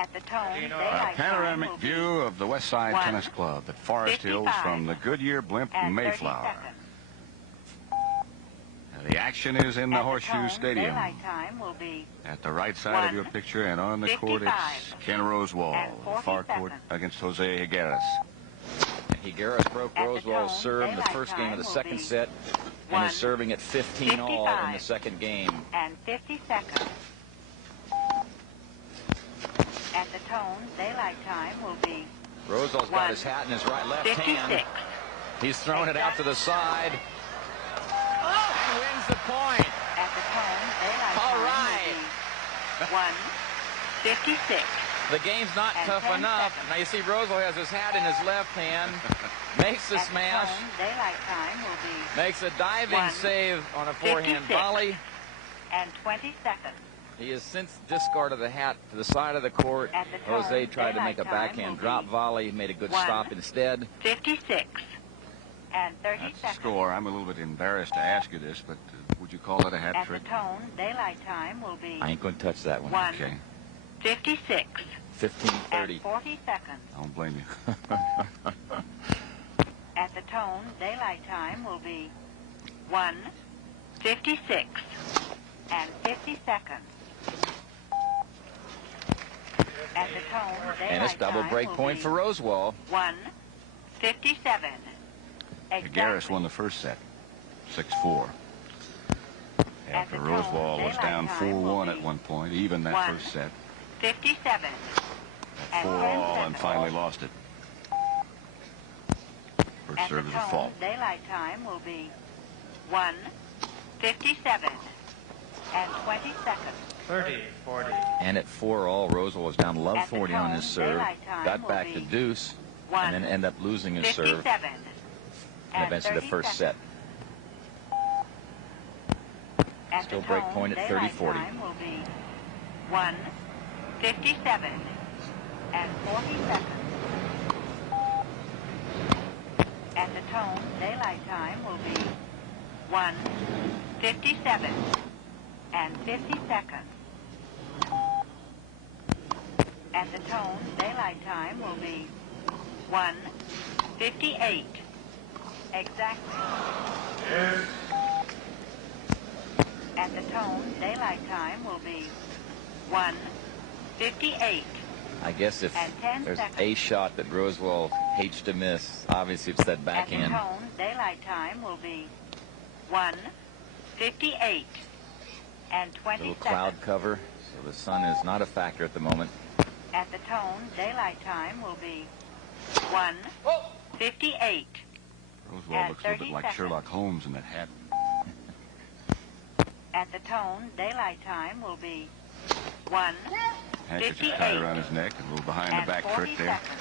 At the Tone, A panoramic view of the West Side Tennis Club at Forest Hills from the Goodyear Blimp Mayflower. The action is in the Horseshoe Stadium. At the right side of your picture and on the court, it's Ken Rosewall, far court against Jose Higueras. Higueras broke Rosewall's serve in the first game of the second set and is serving at 15-all in the second game. And 50 seconds. At the Tone, daylight time will be Rosewall's got his hat in his left hand. He's throwing it out to the side. And wins the point. At the Tone, daylight All time right. will be 1:56. The game's not tough enough. Now you see Rosewall has his hat in his left hand, makes the smash, Tone, daylight time will be makes a diving save on a forehand volley. And 20 seconds. He has since discarded the hat to the side of the court. Jose tried to make a backhand drop volley. He made a good stop instead. 56 and 30 That's the seconds. score. I'm a little bit embarrassed to ask you this, but would you call it a hat trick? At the Tone, daylight time will be I ain't going to touch that one. Okay. 56 15:30. and 40 seconds. I don't blame you. At the Tone, daylight time will be 1:56 and 50 seconds. At the Tone, daylight And it's double break point for Rosewall. 1:57. Higueras won the first set, 6-4. After Rosewall was down 4-1 at one point, even that first set. 57 At 4-all and finally lost it. First serve is a fault. Daylight time will be 1:57 and 20 seconds. 30, 40. And at 4-all, Rosewall was down love 40 on his serve, got back to deuce, and then end up losing his serve in eventually the first set. Still break point at 30-40. Will be 1:57 and 40 seconds. At the Tone, daylight time will be 1:57 and 50 seconds. At the Tone, daylight time will be 1:58 exactly. Yes. At the Tone, daylight time will be 1:58. I guess if and 10 there's seconds. a shot that Rosewall hates to miss, obviously it's that backhand. At the Tone, daylight time will be 1:58 and 20 Little seconds. cloud cover, so the sun is not a factor at the moment. At the Tone, daylight time will be 1:58. Rosewall looks a little bit like 30 seconds. Sherlock Holmes in that hat. At the Tone, daylight time will be Handkerchief tied 1:58 around his neck, a little behind the and back 40 trick there. seconds.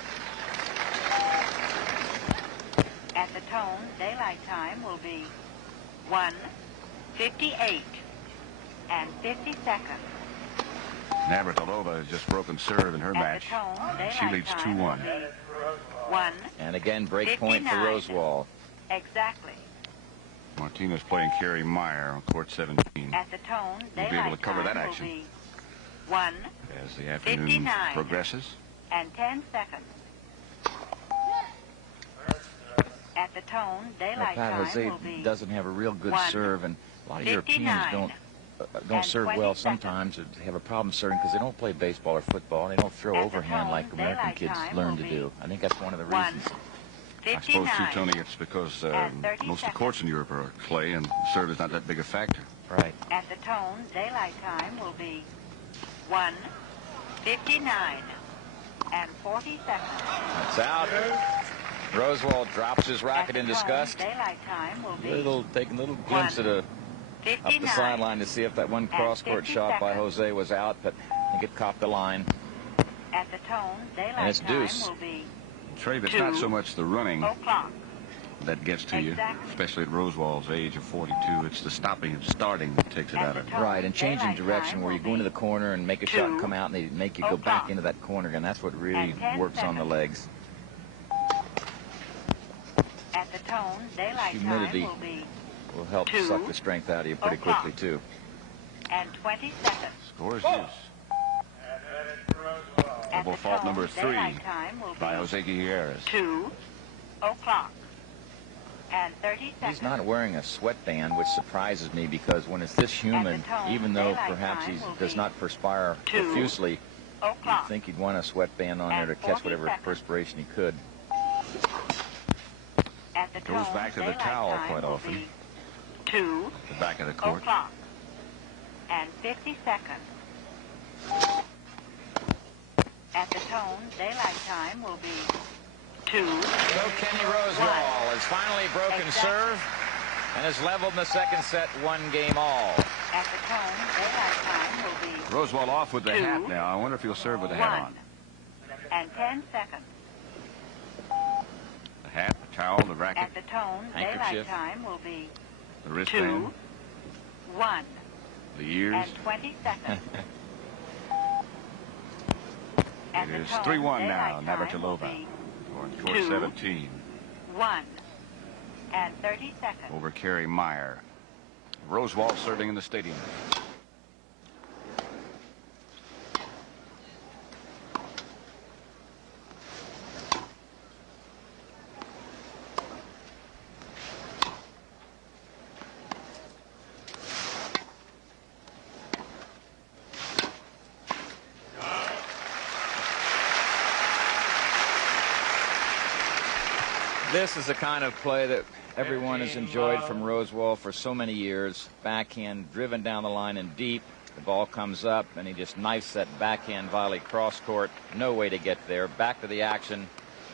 At the Tone, daylight time will be 1:58 and 50 seconds. Navratilova has just broken serve in her At match. the Tone, daylight She leads time 2-1. will be 1 And again, break point for 59. Rosewall. exactly. Martinez playing Kerry Meyer on court 17 At the Tone, We'll be able daylight to cover time that will action. be 1 as the afternoon 59. progresses. and 10 seconds. At the Tone, Now, daylight Pat, time Jose will be doesn't have a real good 1:59 serve, and a lot of Europeans don't serve 20 well seconds. sometimes. They have a problem serving because they don't play baseball or football. They don't throw At the overhand Tone, like American daylight kids time learn will to be do. I think that's one of the reasons. 1:59 I suppose, too, Tony, it's because and 30 most of the courts in Europe are clay, and serve is not that big a factor. Right. At the Tone, daylight time will be 1:59 and 40 seconds. That's out. Rosewall drops his racket in At the Tone, disgust. daylight time will be Taking a little glimpse at up the 59 sideline to see if that one cross-court 50 shot by seconds. Jose was out, but I think it caught the line. At the Tone, And daylight it's time deuce. will be Trey, it's not 2 so much the running o'clock. that gets to you, Exactly. especially at Rosewall's age of 42. It's the stopping and starting that takes it At out the of Tone, him. Right, and changing daylight direction time where you will go into be the corner and make a shot and 2 come out, and they make you go back o'clock. into that corner again. That's what really And 10 works on the seconds. legs. At the Tone, daylight Humidity. time will be Will help 2 suck the strength out of you pretty o'clock. quickly, too. and 20 seconds. Score is deuce. And headed for Rosewall. At Double fault number 3 by Jose Higueras. 2 o'clock and 30 seconds. He's not wearing a sweatband, which surprises me because when it's this humid, even though perhaps he does not perspire profusely, you'd think he'd want a sweatband on there to catch whatever perspiration he could. Goes back to the towel quite often. 2 The back of the court. o'clock and 50 seconds. At the tone, daylight time will be 2. So Kenny Rosewall has finally broken serve and has leveled in the second set 1 game all. At the tone, daylight time will be Rosewall off with the hat now. I wonder if he'll serve with the hat on. 1 and 10 seconds. The hat, the towel, the racket, At the tone, daylight handkerchief, time will be the wristband, 2, 1 the ears. and 20 seconds. It is 3-1 now, Navratilova for court 17 1 and 30 seconds. over Kerry Meyer. Rosewall serving in the stadium. This is the kind of play that everyone has enjoyed from Rosewall for so many years. Backhand driven down the line and deep. The ball comes up and he just knifes that backhand volley cross court. No way to get there. Back to the action.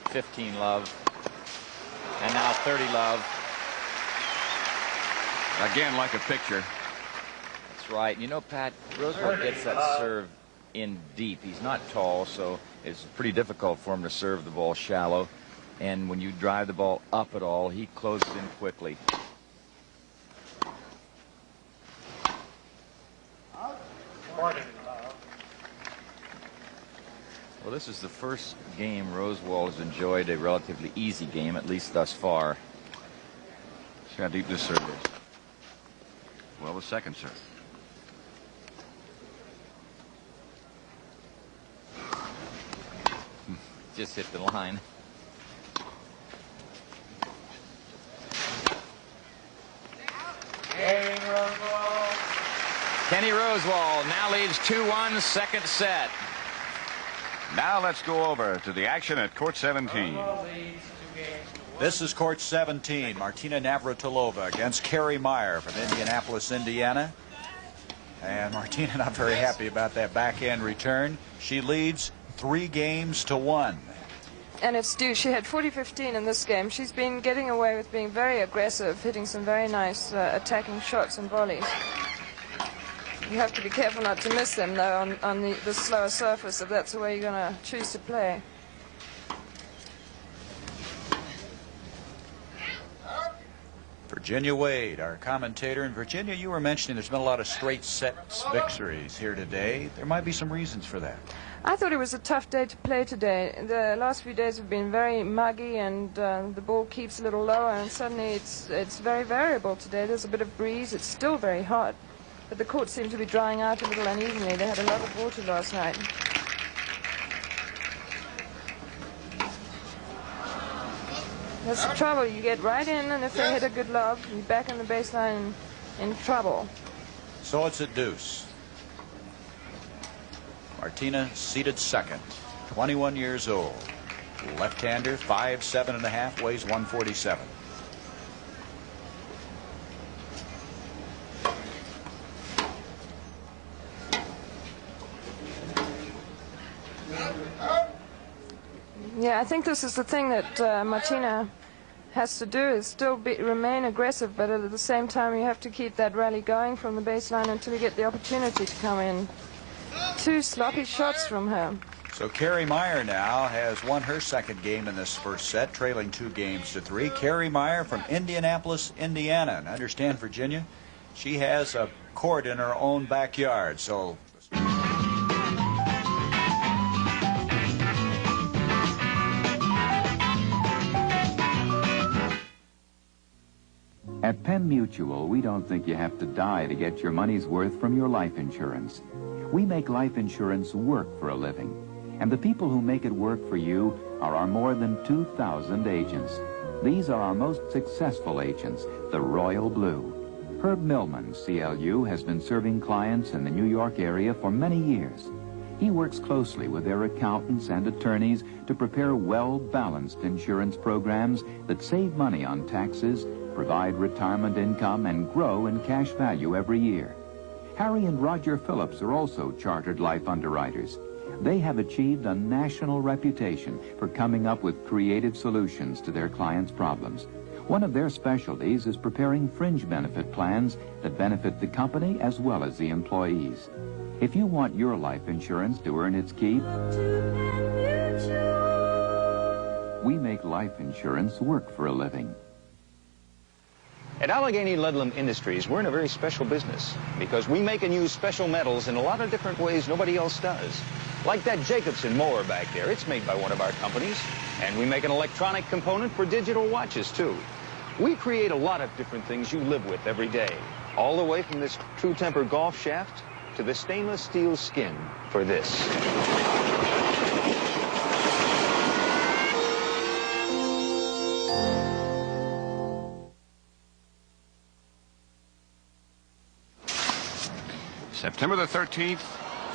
15 love. And now 30 love. Again, like a picture. That's right. You know, Pat, Rosewall gets that serve in deep. He's not tall, so it's pretty difficult for him to serve the ball shallow. And when you drive the ball up at all, he closes in quickly. Well, this is the first game Rosewall has enjoyed a relatively easy game, at least thus far. See how deep this serve is. Well, the second serve. Just hit the line. Kenny Rosewall now leads 2-1 second set. Now let's go over to the action at court 17. This is court 17. Martina Navratilova against Kerry Meyer from Indianapolis, Indiana. And Martina not very happy about that backhand return. She leads 3-1. And it's due. She had 40-15 in this game. She's been getting away with being very aggressive, hitting some very nice attacking shots and volleys. You have to be careful not to miss them, though, on the slower surface, if that's the way you're going to choose to play. Virginia Wade, our commentator. And Virginia, you were mentioning there's been a lot of straight sets victories here today. There might be some reasons for that. I thought it was a tough day to play today. The last few days have been very muggy, and the ball keeps a little lower, and suddenly it's very variable today. There's a bit of breeze. It's still very hot, but the court seemed to be drying out a little unevenly. They had a lot of water last night. That's the trouble. You get right in, and if they hit a good lob, you're back on the baseline in trouble. So it's a deuce. Martina seated second, 21 years old. Left-hander, 5'7½", weighs 147. Yeah, I think this is the thing that Martina has to do, is still remain aggressive, but at the same time you have to keep that rally going from the baseline until you get the opportunity to come in. 2 sloppy shots from her. So Kerry Meyer now has won her second game in this first set, trailing 2-3. Kerry Meyer from Indianapolis, Indiana. And I understand, Virginia, she has a court in her own backyard. So At Penn Mutual, we don't think you have to die to get your money's worth from your life insurance. We make life insurance work for a living. And the people who make it work for you are our more than 2,000 agents. These are our most successful agents, the Royal Blue. Herb Millman, CLU, has been serving clients in the New York area for many years. He works closely with their accountants and attorneys to prepare well-balanced insurance programs that save money on taxes, provide retirement income, and grow in cash value every year. Harry and Roger Phillips are also chartered life underwriters. They have achieved a national reputation for coming up with creative solutions to their clients' problems. One of their specialties is preparing fringe benefit plans that benefit the company as well as the employees. If you want your life insurance to earn its keep, we make life insurance work for a living. At Allegheny Ludlam Industries, we're in a very special business because we make and use special metals in a lot of different ways nobody else does. Like that Jacobson mower back there, it's made by one of our companies. And we make an electronic component for digital watches, too. We create a lot of different things you live with every day, all the way from this True Temper golf shaft to the stainless steel skin for this. September the 13th,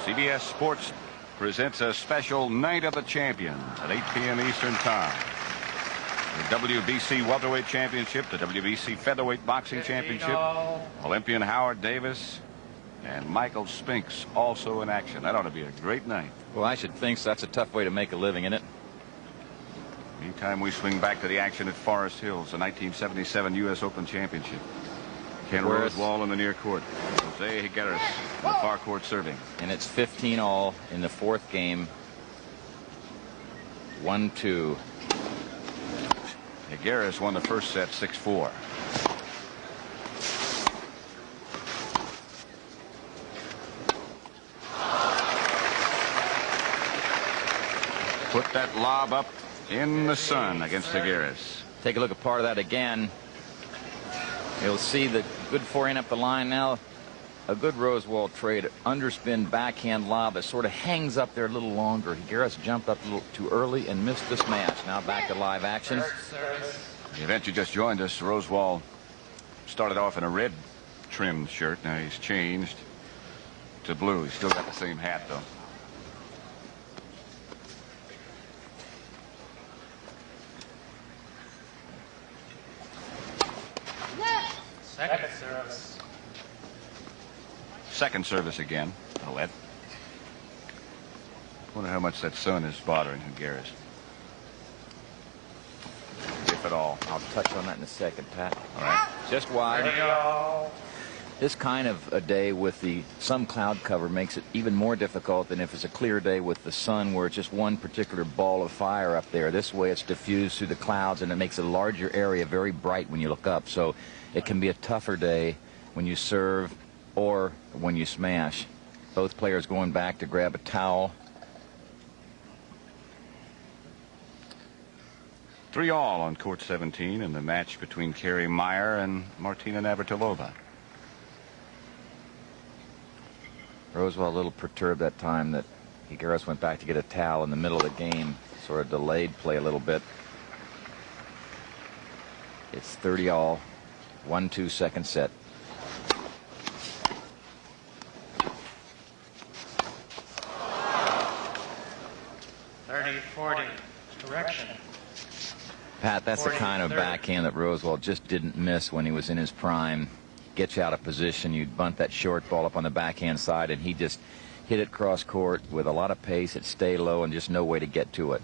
CBS Sports presents a special Night of the Champions at 8 p.m. Eastern Time. The WBC Welterweight Championship, the WBC Featherweight Boxing Championship, Olympian Howard Davis, and Michael Spinks also in action. That ought to be a great night. Well, I should think so. That's a tough way to make a living, isn't it? Meantime, we swing back to the action at Forest Hills, the 1977 U.S. Open Championship. Ken Rosewall in the near court. Jose Higueras in the far court serving. And it's 15-all in the fourth game. 1-2. Higueras won the first set 6-4. Put that lob up in the sun against Higueras. Take a look at part of that again. You'll see the good forehand up the line now. A good Rosewall trade. Underspin backhand lob that sort of hangs up there a little longer. Higueras jumped up a little too early and missed the smash. Now back to live action. The event you just joined us, Rosewall started off in a red trimmed shirt. Now he's changed to blue. He's still got the same hat, though. Second service. Second service again. Ouellette. Wonder how much that sun is bothering Higueras. If at all. I'll touch on that in a second, Pat. All right. Just wide. This kind of a day with the some cloud cover makes it even more difficult than if it's a clear day with the sun where it's just one particular ball of fire up there. This way it's diffused through the clouds and it makes a larger area very bright when you look up. So it can be a tougher day when you serve or when you smash. Both players going back to grab a towel. 3-all on court 17 in the match between Kerry Meyer and Martina Navratilova. Rosewall a little perturbed that time that Higueras went back to get a towel in the middle of the game. Sort of delayed play a little bit. It's 30-all. 1-2 second set. Correction. Pat, that's the kind of backhand that Rosewall just didn't miss when he was in his prime. Get you out of position, you'd bunt that short ball up on the backhand side, and he just hit it cross court with a lot of pace. It stayed low and just no way to get to it.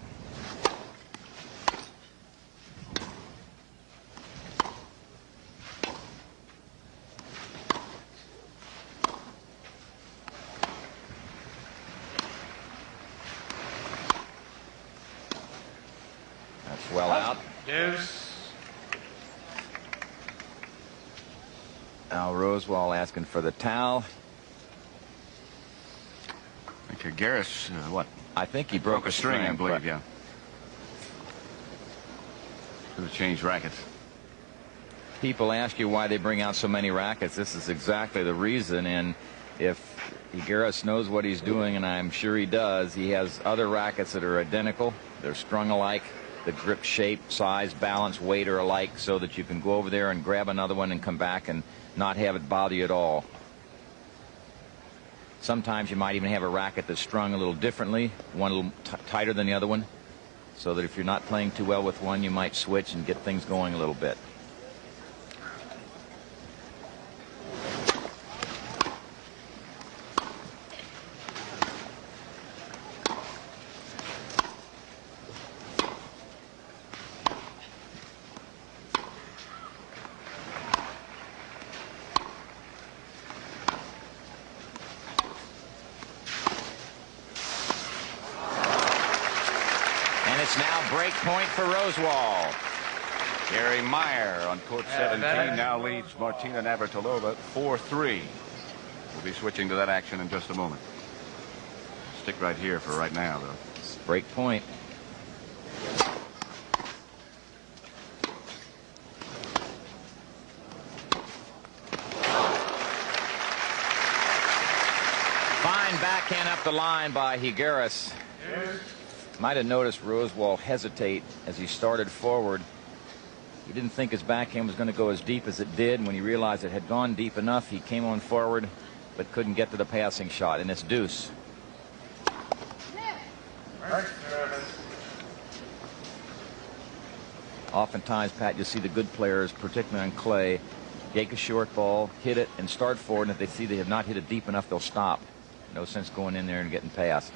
That's well out. Deuce. Now Rosewall asking for the towel. I think Higueras, what? I think he broke a string, I believe, yeah. Should have changed rackets. People ask you why they bring out so many rackets. This is exactly the reason. And if Higueras knows what he's doing, and I'm sure he does. He has other rackets that are identical. They're strung alike. The grip shape, size, balance, weight are alike, so that you can go over there and grab another one and come back and not have it bother you at all. Sometimes you might even have a racket that's strung a little differently, one a little tighter than the other one, so that if you're not playing too well with one, you might switch and get things going a little bit. Break point for Rosewall. Gary Meyer on court 17 now leads Martina Navratilova 4-3. We'll be switching to that action in just a moment. Stick right here for right now, though. Break point. Fine backhand up the line by Higueras. Might have noticed Rosewall hesitate as he started forward. He didn't think his backhand was going to go as deep as it did. When he realized it had gone deep enough, he came on forward but couldn't get to the passing shot, and it's deuce. Oftentimes, Pat, you see the good players, particularly on clay, take a short ball, hit it, and start forward, and if they see they have not hit it deep enough, they'll stop. No sense going in there and getting past.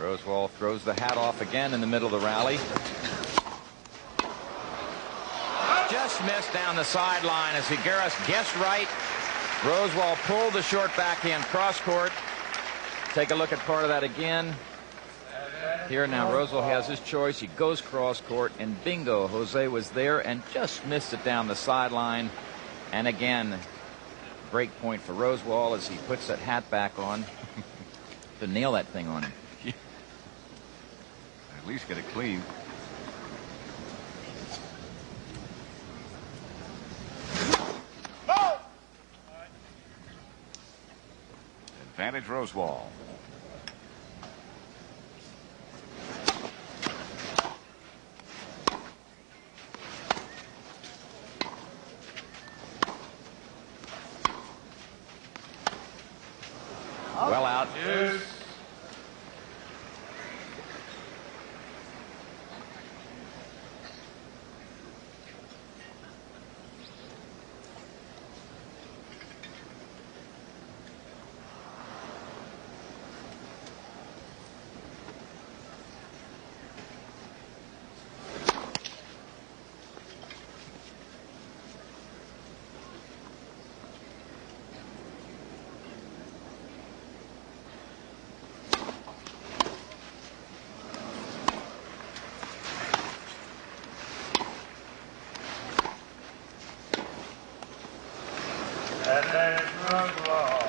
Rosewall throws the hat off again in the middle of the rally. Just missed down the sideline as Higueras guessed right. Rosewall pulled the short backhand cross court. Take a look at part of that again. Here now Rosewall has his choice. He goes cross court, and bingo, Jose was there and just missed it down the sideline. And again, break point for Rosewall as he puts that hat back on to nail that thing on him. At least get it clean. Advantage Rosewall. Well out. Deuce.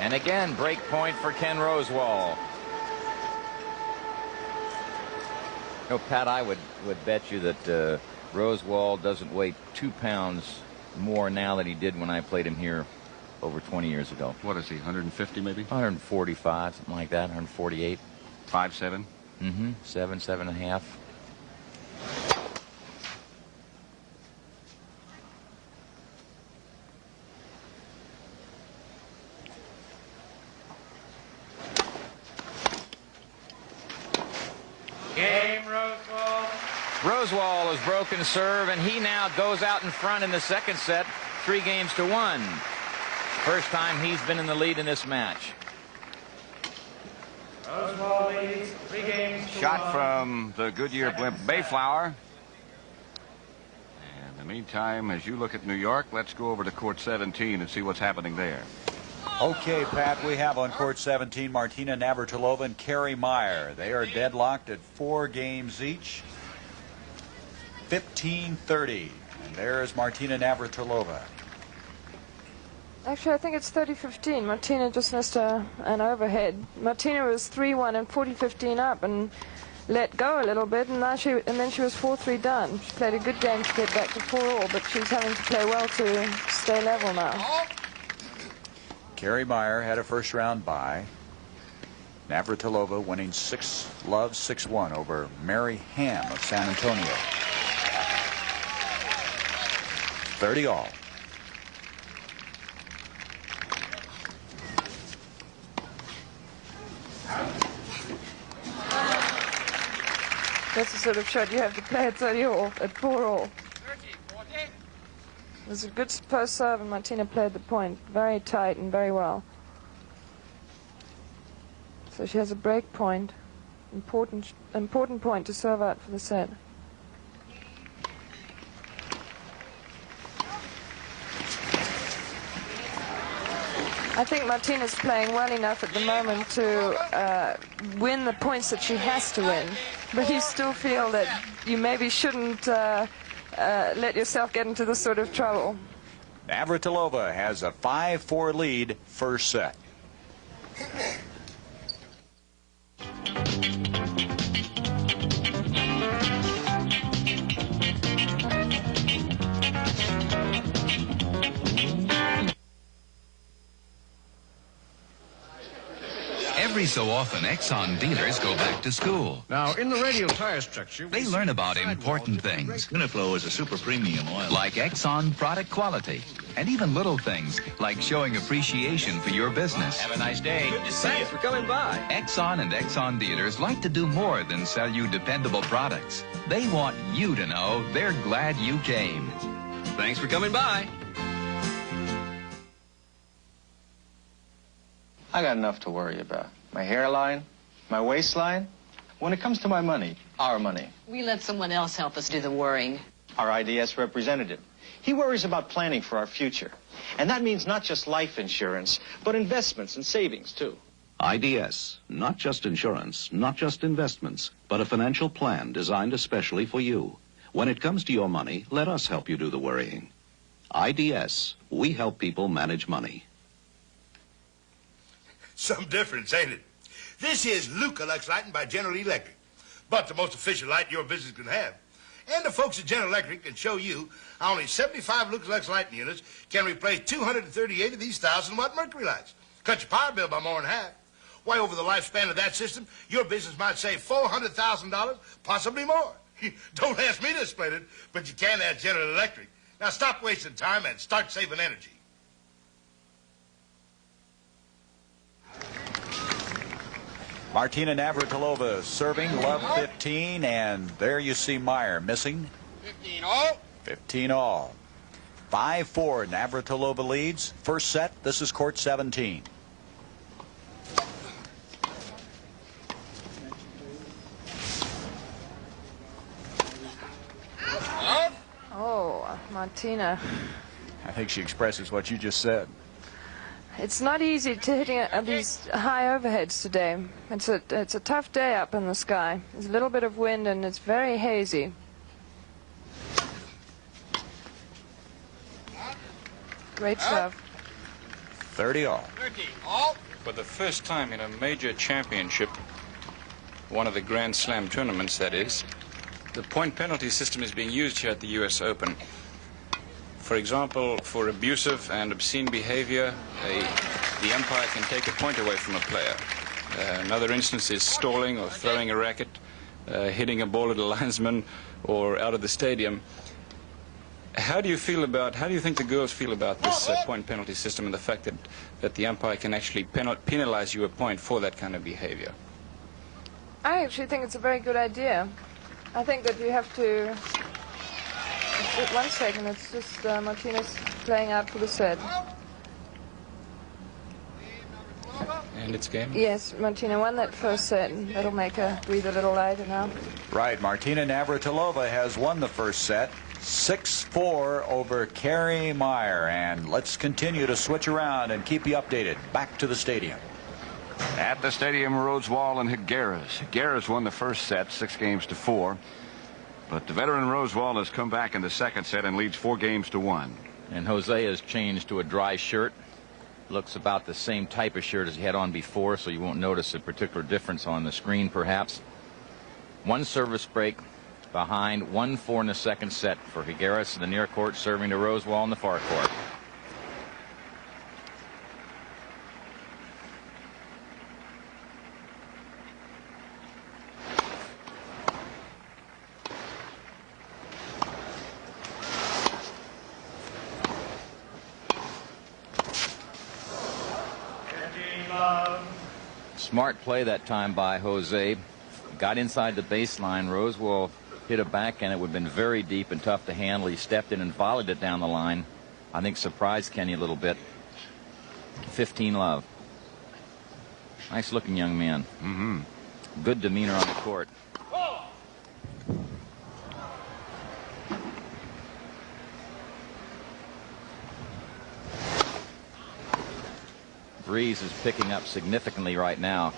And again, break point for Ken Rosewall. You know, Pat, I would bet you that Rosewall doesn't weigh 2 pounds more now than he did when I played him here over 20 years ago. What is he, 150 maybe? 145, something like that, 148. 5'7"? Mm-hmm, 7.5. Rosewall has broken serve, and he now goes out in front in the second set, 3-1. First time he's been in the lead in this match. Rosewall leads 3-1. Shot from the Goodyear blimp Bayflower. And in the meantime, as you look at New York, let's go over to court 17 and see what's happening there. Okay, Pat, we have on court 17 Martina Navratilova and Carrie Meyer. They are deadlocked at 4 games each. 15-30. And there is Martina Navratilova. Actually, I think it's 30-15. Martina just missed an overhead. Martina was 3-1 and 40-15 up and let go a little bit, and then she was 4-3 done. She played a good game to get back to 4-all, but she's having to play well to stay level now. Carrie Meyer had a first-round bye. Navratilova winning 6-love, 6-1 over Mary Ham of San Antonio. 30-all. That's the sort of shot you have to play at 30-all, at 4-all. It was a good post serve, and Martina played the point very tight and very well. So she has a break point, important point to serve out for the set. I think Martina's playing well enough at the moment to win the points that she has to win, but you still feel that you maybe shouldn't let yourself get into this sort of trouble. Navratilova has a 5-4 lead first set. Every so often, Exxon dealers go back to school. Now, in the radial tire structure, They learn about important things, Uniflow is a super premium oil. like Exxon product quality, and even little things like showing appreciation for your business. Have a nice day. Thanks for coming by. Exxon and Exxon dealers like to do more than sell you dependable products. They want you to know they're glad you came. Thanks for coming by. I got enough to worry about. My hairline, my waistline. When it comes to my money, our money, We let someone else help us do the worrying. our IDS representative, he worries about planning for our future. And that means not just life insurance, but investments and savings, too. IDS, not just insurance, not just investments, but a financial plan designed especially for you. When it comes to your money, let us help you do the worrying. IDS, we help people manage money. Some difference, ain't it? This is Luca-Lux lighting by General Electric, but the most efficient light your business can have. And the folks at General Electric can show you how only 75 Luca-Lux lighting units can replace 238 of these 1,000-watt mercury lights. Cut your power bill by more than half. Why, over the lifespan of that system, your business might save $400,000, possibly more. Don't ask me to explain it, but you can ask General Electric. Now stop wasting time and start saving energy. Martina Navratilova serving, love 15, and there you see Meyer missing. 15-all. 15-all. 5-4, Navratilova leads. First set, this is court 17. Oh, Martina. I think she expresses what you just said. It's not easy to hitting these high overheads today. It's a tough day up in the sky. There's a little bit of wind and it's very hazy. Great serve. 30-all. 13-all. For the first time in a major championship, one of the Grand Slam tournaments, that is, the point penalty system is being used here at the U.S. Open. For example, for abusive and obscene behavior, the umpire can take a point away from a player. Another instance is stalling or throwing a racket, hitting a ball at a linesman or out of the stadium. How do you think the girls feel about this point penalty system and the fact that the umpire can actually penalize you a point for that kind of behavior? I actually think it's a very good idea. I think that you have to... Wait 1 second, it's just Martina's playing out for the set. end its game? Yes, Martina won that first set, and that'll make her breathe a little lighter now. Right, Martina Navratilova has won the first set, 6-4 over Carrie Meyer. And let's continue to switch around and keep you updated. Back to the stadium. At the stadium, Rosewall and Higueras. Higueras won the first set, 6-4. But the veteran Rosewall has come back in the second set and leads 4-1. And Jose has changed to a dry shirt. Looks about the same type of shirt as he had on before, so you won't notice a particular difference on the screen, perhaps. One service break behind, 1-4 in the second set for Higueras in the near court, serving to Rosewall in the far court. Smart play that time by Jose. Got inside the baseline. Rosewall hit a backhand. It would have been very deep and tough to handle. He stepped in and volleyed it down the line. I think surprised Kenny a little bit. 15-love. Nice looking young man. Good demeanor on the court. Breeze is picking up significantly right now.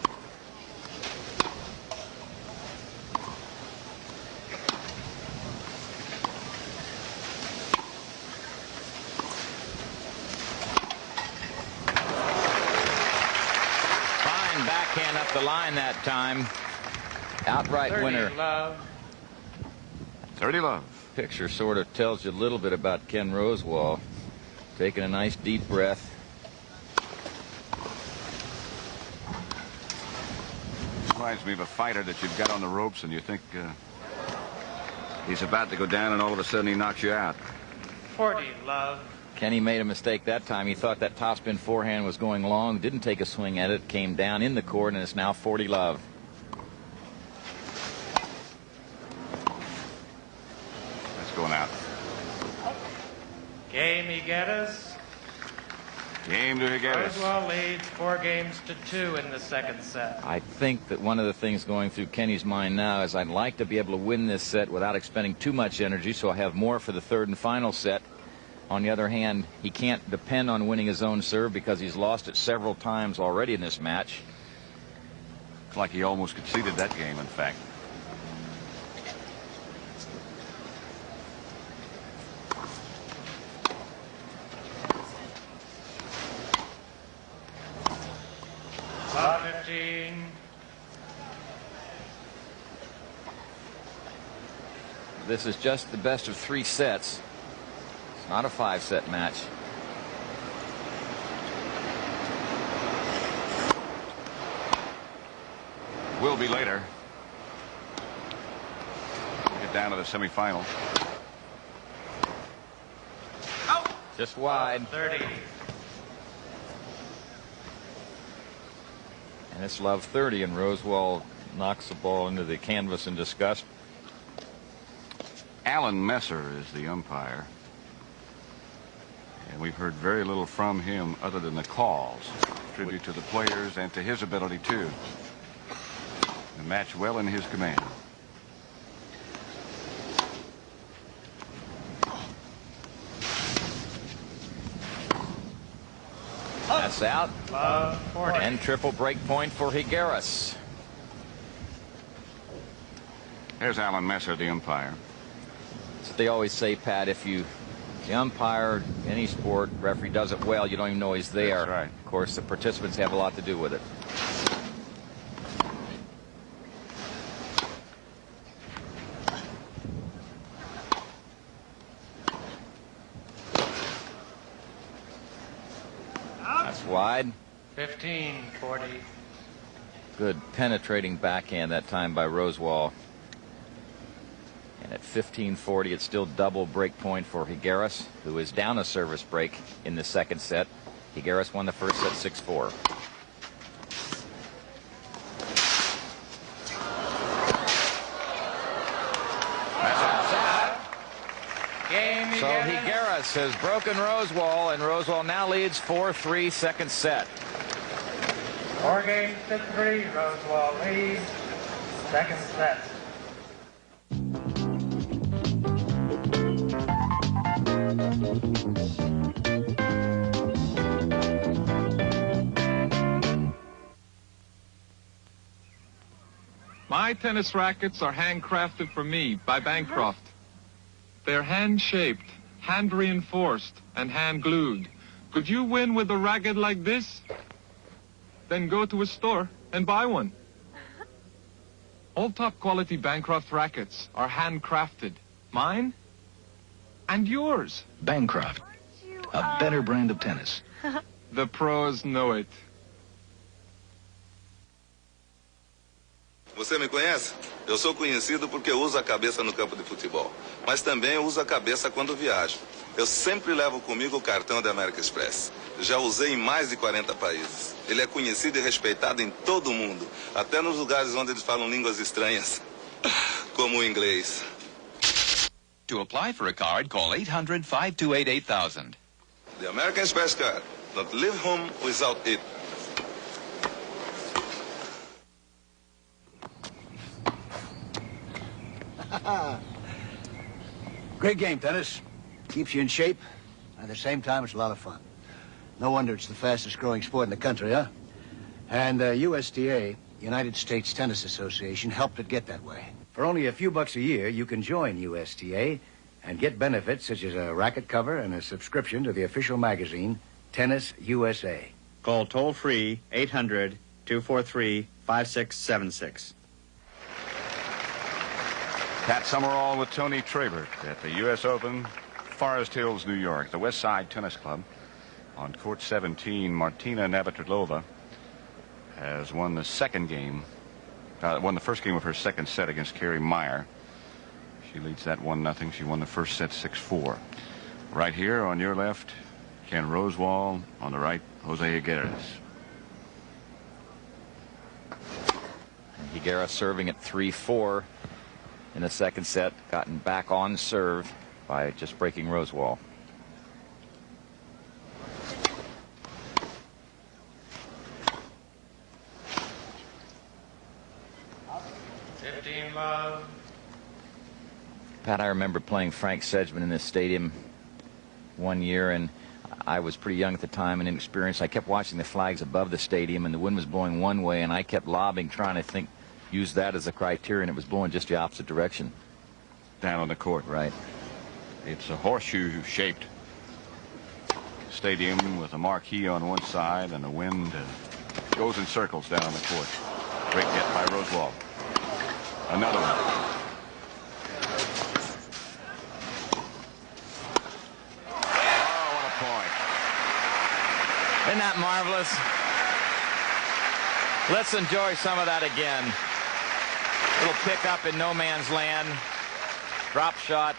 Fine backhand up the line that time. Outright 30 winner. love. 30-love. Picture sort of tells you a little bit about Ken Rosewall. Taking a nice deep breath. Reminds me of a fighter that you've got on the ropes and you think he's about to go down, and all of a sudden he knocks you out. 40 love. Kenny made a mistake that time. He thought that topspin forehand was going long, didn't take a swing at it, came down in the court, and it's now 40-love. That's going out. Game Higueras. Game to Higueras. Rosewall leads 4-2 in the second set. I think that one of the things going through Kenny's mind now is I'd like to be able to win this set without expending too much energy, so I have more for the third and final set. On the other hand, he can't depend on winning his own serve because he's lost it several times already in this match. It's like he almost conceded that game, in fact. Love 15. This is just the best of 3 sets. It's not a 5-set match. Will be later. Get down to the semifinal. Just wide. 30. And it's love 30, and Rosewall knocks the ball into the canvas in disgust. Alan Messer is the umpire. And we've heard very little from him other than the calls. Tribute to the players and to his ability, too. The match well in his command. That's out. Love 40. And triple break point for Higueras. Here's Alan Messer, the umpire. That's what they always say, Pat. If the umpire, any sport, referee does it well, you don't even know he's there. That's right. Of course, the participants have a lot to do with it. That's wide. 15-40. Good penetrating backhand that time by Rosewall. And at 15-40, it's still double break point for Higueras, who is down a service break in the second set. Higueras won the first set 6-4. Game So Higueras has broken Rosewall, and Rosewall now leads 4-3 second set. 4 games to 3, Rosewall leads. Second set. My tennis rackets are handcrafted for me by Bancroft. They're hand-shaped, hand-reinforced, and hand-glued. Could you win with a racket like this? Then go to a store and buy one. All top-quality Bancroft rackets are handcrafted. Mine and yours. Bancroft, a better brand of tennis. The pros know it. Você me conhece? Eu sou conhecido porque uso a cabeça no campo de futebol. Mas também uso a cabeça quando viajo. Eu sempre levo comigo o cartão da American Express. Já usei em mais de 40 países. Ele é conhecido e respeitado em todo o mundo. Até nos lugares onde eles falam línguas estranhas. Como o inglês. To apply for a card, call 800-528-8000. The American Express card. Don't leave home without it. Great game, tennis. Keeps you in shape. At the same time, it's a lot of fun. No wonder it's the fastest growing sport in the country, huh? And USTA, United States Tennis Association, helped it get that way. For only a few bucks a year, you can join USTA and get benefits such as a racket cover and a subscription to the official magazine, Tennis USA. Call toll-free 800-243-5676. Pat Summerall with Tony Trabert at the U.S. Open, Forest Hills, New York. The West Side Tennis Club on court 17. Martina Navratilova has won the second game, won the first game of her second set against Carrie Meyer. She leads that 1-0. She won the first set 6-4. Right here on your left, Ken Rosewall. On the right, Jose Higueras. Higueras serving at 3-4 in the second set, gotten back on serve by just breaking Rosewall. Pat, I remember playing Frank Sedgman in this stadium one year, and I was pretty young at the time and inexperienced. I kept watching the flags above the stadium, and the wind was blowing one way, and I kept lobbing, trying to use that as a criterion. It was blowing just the opposite direction. Down on the court. Right. It's a horseshoe-shaped stadium with a marquee on one side, and the wind goes in circles down on the court. Great hit by Rosewall. Another one. Oh, what a point. Isn't that marvelous? Let's enjoy some of that again. Little pickup in no man's land. Drop shot.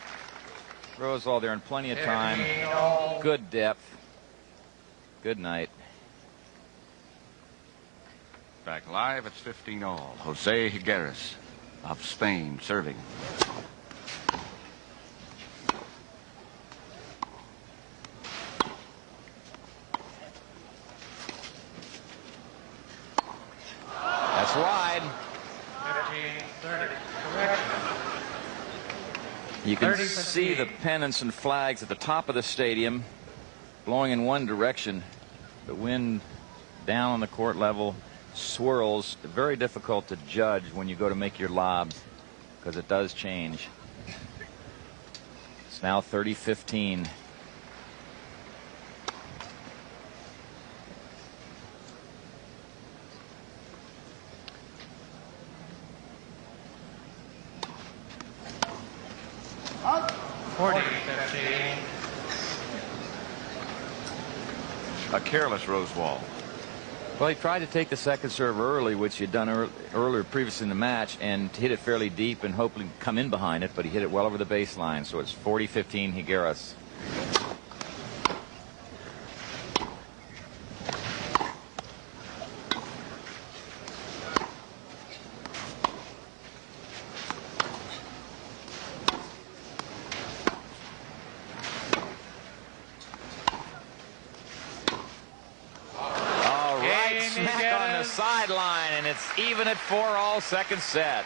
Rosewall there in plenty of time. Good depth. Good night. Back live, it's 15-all. Jose Higueras of Spain serving. That's wide. 15-30. You can see the pennants and flags at the top of the stadium blowing in one direction. The wind down on the court level swirls. Very difficult to judge when you go to make your lobs because it does change. It's now 30-15. A careless Rosewall. Well, he tried to take the second serve early, which he'd done earlier previously in the match, and hit it fairly deep and hopefully come in behind it, but he hit it well over the baseline, so it's 40-15 Higueras. even at 4-all, second set.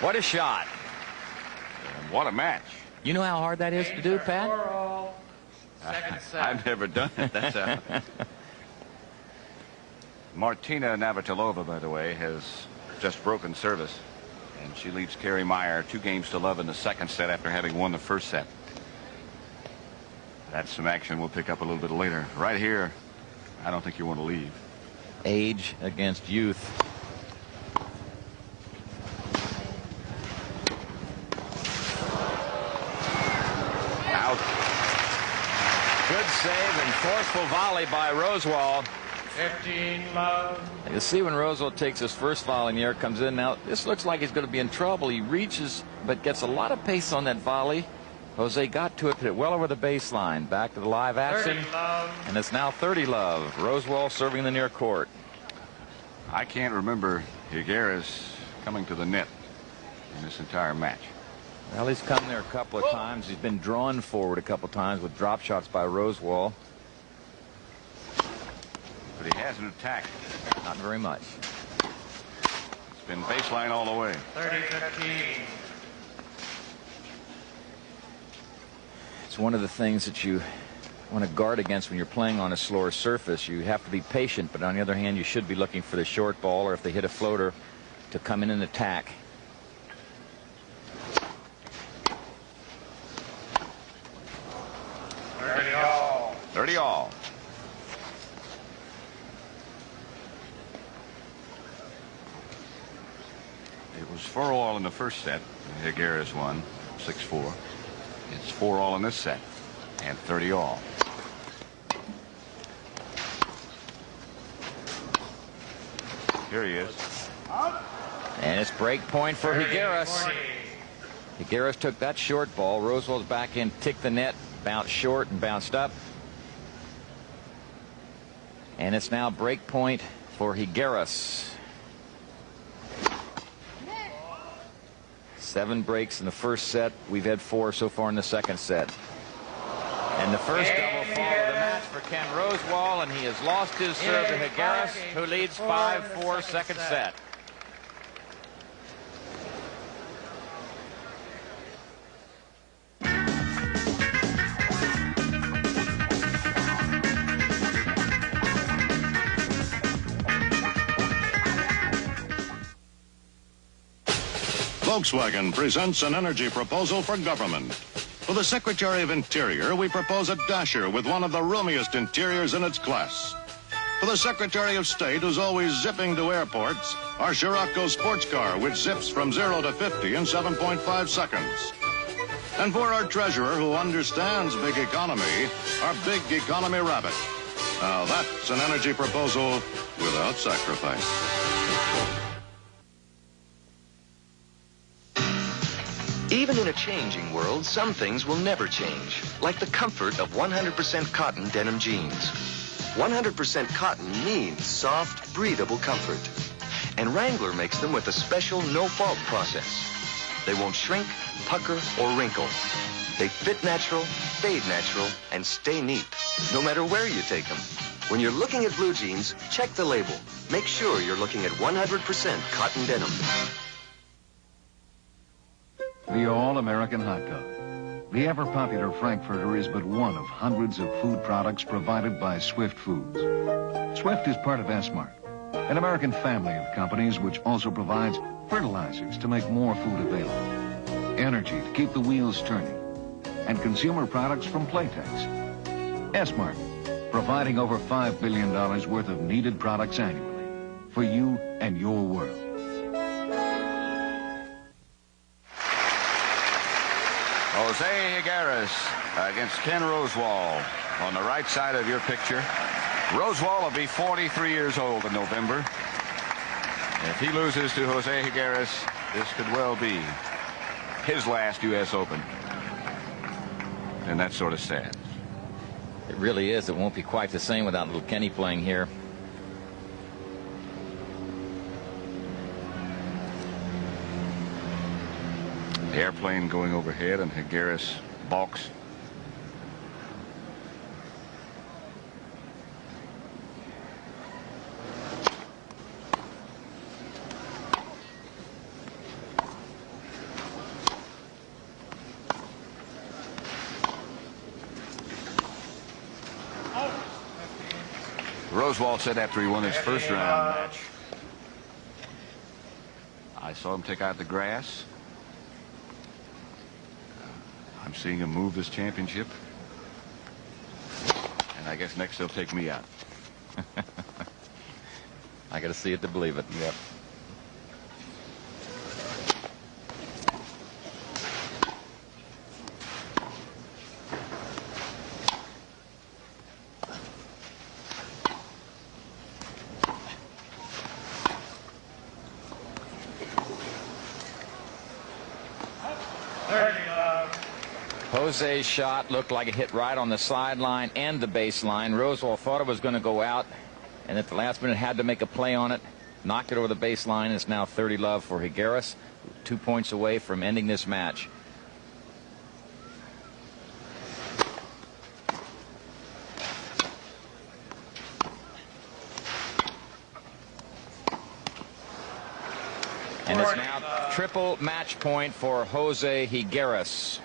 What a shot. And what a match. You know how hard that is to do, Pat? 4-all, second set. I've never done it. That's Martina Navratilova, by the way, has just broken service. And she leads Carrie Meyer 2-0 in the second set after having won the first set. That's some action we'll pick up a little bit later. Right here, I don't think you want to leave. Age against youth. Out. Good save and forceful volley by Rosewall. 15 love. You see when Rosewall takes his first volley in the air, comes in. Now, this looks like he's going to be in trouble. He reaches, but gets a lot of pace on that volley. Jose got to it, hit it well over the baseline. Back to the live action. 30 love. And it's now 30 love. Rosewall serving the near court. I can't remember Higueras coming to the net in this entire match. Well, he's come there a couple of times. He's been drawn forward a couple of times with drop shots by Rosewall. But he hasn't attacked. Not very much. It's been baseline all the way. 30-15. It's one of the things that you want to guard against when you're playing on a slower surface. You have to be patient, but on the other hand, you should be looking for the short ball, or if they hit a floater, to come in and attack. All. 30 all. It was 4 all in the first set. Higueras won 6-4. It's 4 all in this set and 30 all. Here he is. And it's break point for Higueras. Higueras took that short ball. Rosewall's back in, ticked the net, bounced short and bounced up. And it's now break point for Higueras. 7 breaks in the first set. We've had 4 so far in the second set. And the first double fall of the match for Ken Rosewall, and he has lost his serve to Higueras, who leads 5-4 second set. Volkswagen presents an energy proposal for government. For the Secretary of Interior, we propose a Dasher with one of the roomiest interiors in its class. For the Secretary of State, who's always zipping to airports, our Scirocco sports car, which zips from 0 to 50 in 7.5 seconds. And for our Treasurer, who understands big economy, our Big Economy Rabbit. Now that's an energy proposal without sacrifice. Even in a changing world, some things will never change, like the comfort of 100% cotton denim jeans. 100% cotton means soft, breathable comfort. And Wrangler makes them with a special no-fault process. They won't shrink, pucker, or wrinkle. They fit natural, fade natural, and stay neat, no matter where you take them. When you're looking at blue jeans, check the label. Make sure you're looking at 100% cotton denim. The all-American hot dog. The ever-popular Frankfurter is but one of hundreds of food products provided by Swift Foods. Swift is part of S-Mart, an American family of companies which also provides fertilizers to make more food available, energy to keep the wheels turning, and consumer products from Playtex. S-Mart, providing over $5 billion worth of needed products annually for you and your world. Jose Higueras against Ken Rosewall on the right side of your picture. Rosewall will be 43 years old in November. If he loses to Jose Higueras, this could well be his last U.S. Open. And that's sort of sad. It really is. It won't be quite the same without little Kenny playing here. Airplane going overhead and Higueras balks. Rosewall said after he won his first round match, I saw him take out the grass. I'm seeing him move this championship. And I guess next they'll take me out. I got to see it to believe it. Yep. Jose's shot looked like it hit right on the sideline and the baseline. Rosewall thought it was going to go out, and at the last minute had to make a play on it. Knocked it over the baseline. It's now 30-love for Higueras, 2 points away from ending this match. And it's now triple match point for Jose Higueras.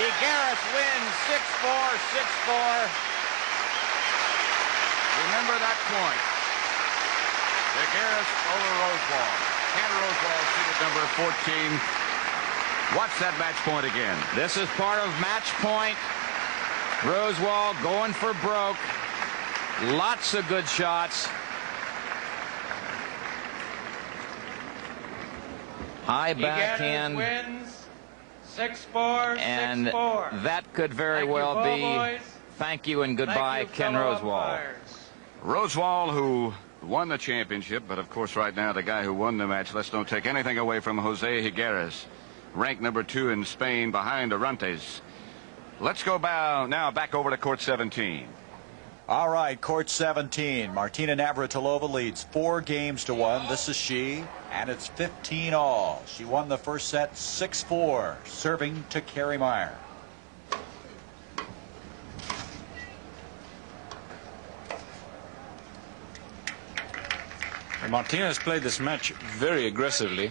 Higueras wins 6-4, 6-4. Remember that point. Higueras over Rosewall. Ken Rosewall seated number 14. Watch that match point again. This is part of match point. Rosewall going for broke. Lots of good shots. High backhand. Wins 6-4, and 6-4. that could very well be. Boys. Thank you and goodbye, Ken Rosewall. Rosewall, who won the championship, but of course right now the guy who won the match. Let's don't take anything away from Jose Higueras, ranked number 2 in Spain behind Arantes. Let's go now back over to court 17. All right, court 17. Martina Navratilova leads 4 games to 1. This is she, and it's 15 all. She won the first set 6-4, serving to Kerry Meyer. Martina has played this match very aggressively,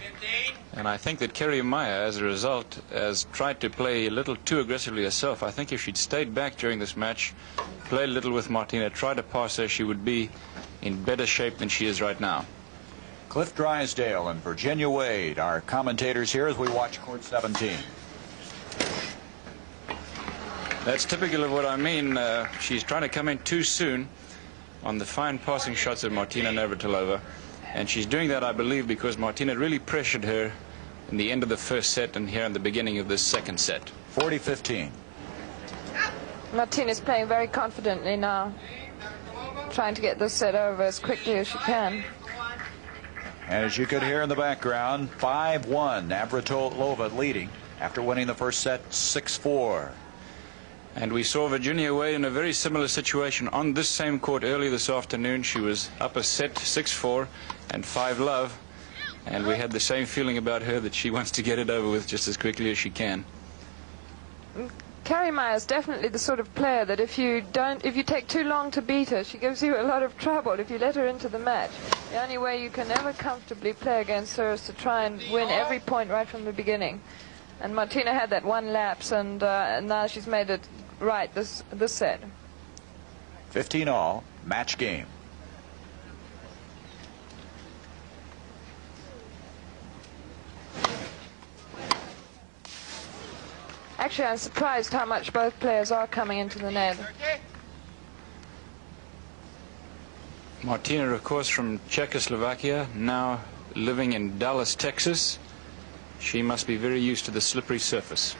and I think that Kerry Meyer, as a result, has tried to play a little too aggressively herself. I think if she'd stayed back during this match, played a little with Martina, tried to pass her, she would be in better shape than she is right now. Cliff Drysdale and Virginia Wade, our commentators here as we watch court 17. That's typical of what I mean. She's trying to come in too soon on the fine passing shots of Martina Navratilova. And she's doing that, I believe, because Martina really pressured her in the end of the first set and here in the beginning of the second set. 40-15. Martina's playing very confidently now, trying to get this set over as quickly as she can. And as you could hear in the background, 5-1, Navratilova leading after winning the first set 6-4. And we saw Virginia Wade in a very similar situation on this same court early this afternoon. She was up a set 6-4 and 5-love, and we had the same feeling about her, that she wants to get it over with just as quickly as she can. Kerry Meyer is definitely the sort of player that if you take too long to beat her, she gives you a lot of trouble if you let her into the match. The only way you can ever comfortably play against her is to try and win every point right from the beginning. And Martina had that one lapse, and now she's made it right this set. 15 all, match game. Actually, I'm surprised how much both players are coming into the net. Martina, of course, from Czechoslovakia, now living in Dallas, Texas. She must be very used to the slippery surface.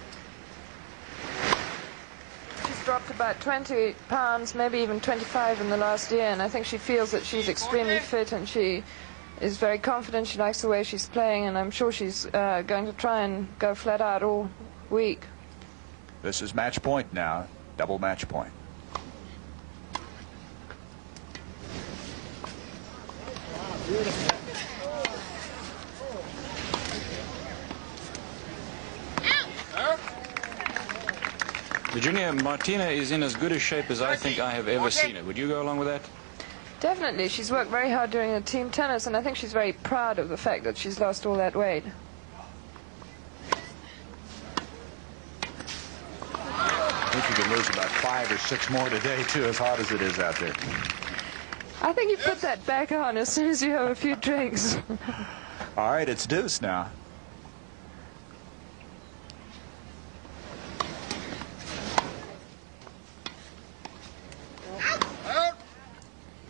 She's dropped about 20 pounds, maybe even 25 in the last year, and I think she feels that she's extremely fit and she is very confident. She likes the way she's playing, and I'm sure she's going to try and go flat out all week. This is match point now, double match point. Virginia, Martina is in as good a shape as I think I have ever seen her. Would you go along with that? Definitely. She's worked very hard during the team tennis, and I think she's very proud of the fact that she's lost all that weight. I think you could lose about 5 or 6 more today, too, as hot as it is out there. I think you put that back on as soon as you have a few drinks. All right, it's deuce now.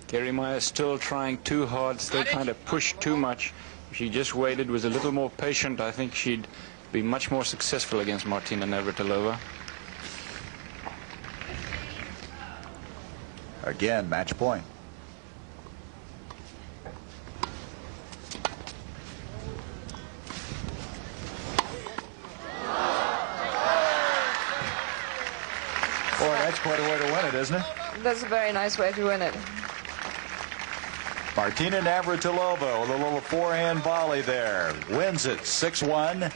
Kerry Meyer still trying too hard, still trying to push too much. If she just waited, was a little more patient, I think she'd be much more successful against Martina Navratilova. Again, match point. Boy, that's quite a way to win it, isn't it? That's a very nice way to win it. Martina Navratilova with a little forehand volley there. Wins it 6-1.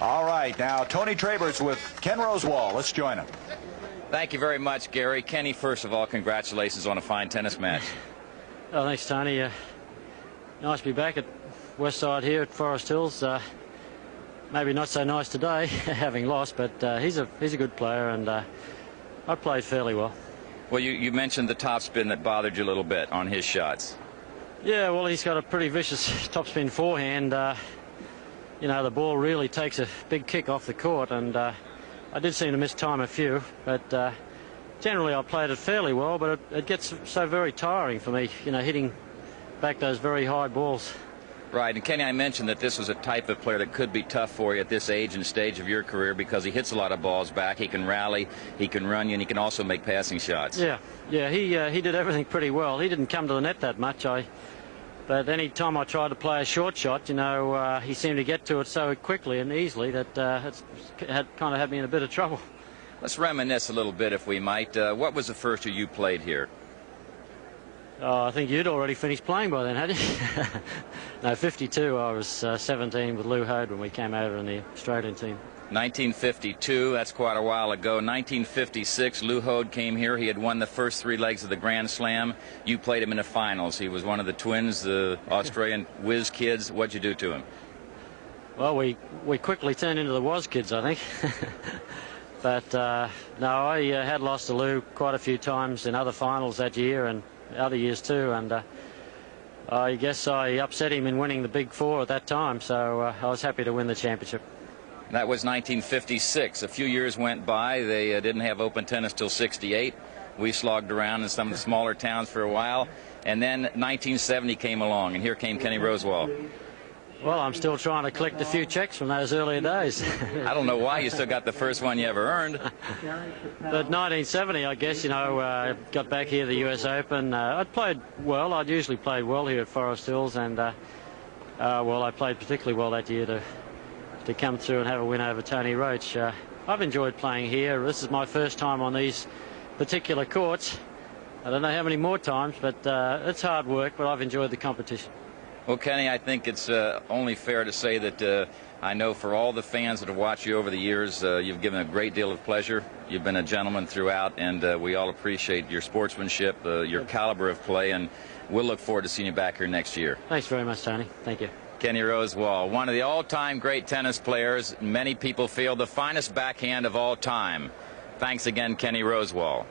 All right, now Tony Traber's with Ken Rosewall. Let's join him. Thank you very much, Gary. Kenny, first of all, congratulations on a fine tennis match. Oh, thanks, Tony. Nice to be back at Westside here at Forest Hills. Maybe not so nice today, having lost, but he's a good player, and I played fairly well. Well, you mentioned the topspin that bothered you a little bit on his shots. Yeah, well, he's got a pretty vicious topspin forehand. You know, the ball really takes a big kick off the court, and I did seem to miss time a few, but generally I played it fairly well, but it gets so very tiring for me, you know, hitting back those very high balls. Right, and Kenny, I mentioned that this was a type of player that could be tough for you at this age and stage of your career because he hits a lot of balls back. He can rally, he can run you, and he can also make passing shots. Yeah, he did everything pretty well. He didn't come to the net that much, but any time I tried to play a short shot, you know, he seemed to get to it so quickly and easily that it kind of had me in a bit of trouble. Let's reminisce a little bit, if we might. What was the first year you played here? Oh, I think you'd already finished playing by then, had you? No, 52. I was 17 with Lou Hode when we came over in the Australian team. 1952, that's quite a while ago. 1956, Lou Hode came here. He had won the first 3 legs of the Grand Slam. You played him in the finals. He was one of the twins, the Australian whiz kids. What'd you do to him? Well, we quickly turned into the was kids, I think. But no, I had lost to Lou quite a few times in other finals that year and other years too, and I guess I upset him in winning the Big Four at that time, so I was happy to win the championship. That was 1956. A few years went by. They didn't have open tennis till 68. We slogged around in some of the smaller towns for a while, and then 1970 came along, and here came Kenny Rosewall. Well, I'm still trying to collect a few checks from those earlier days. I don't know why you still got the first one you ever earned. But 1970, I guess, you know, got back here to the US Open. I'd played well. I'd usually played well here at Forest Hills, and well, I played particularly well that year to come through and have a win over Tony Roach. I've enjoyed playing here. This is my first time on these particular courts. I don't know how many more times, but it's hard work, but I've enjoyed the competition. Well, Kenny, I think it's only fair to say that I know for all the fans that have watched you over the years, you've given a great deal of pleasure. You've been a gentleman throughout, and we all appreciate your sportsmanship, your caliber of play, and we'll look forward to seeing you back here next year. Thanks very much, Tony. Thank you. Kenny Rosewall, one of the all-time great tennis players. Many people feel the finest backhand of all time. Thanks again, Kenny Rosewall.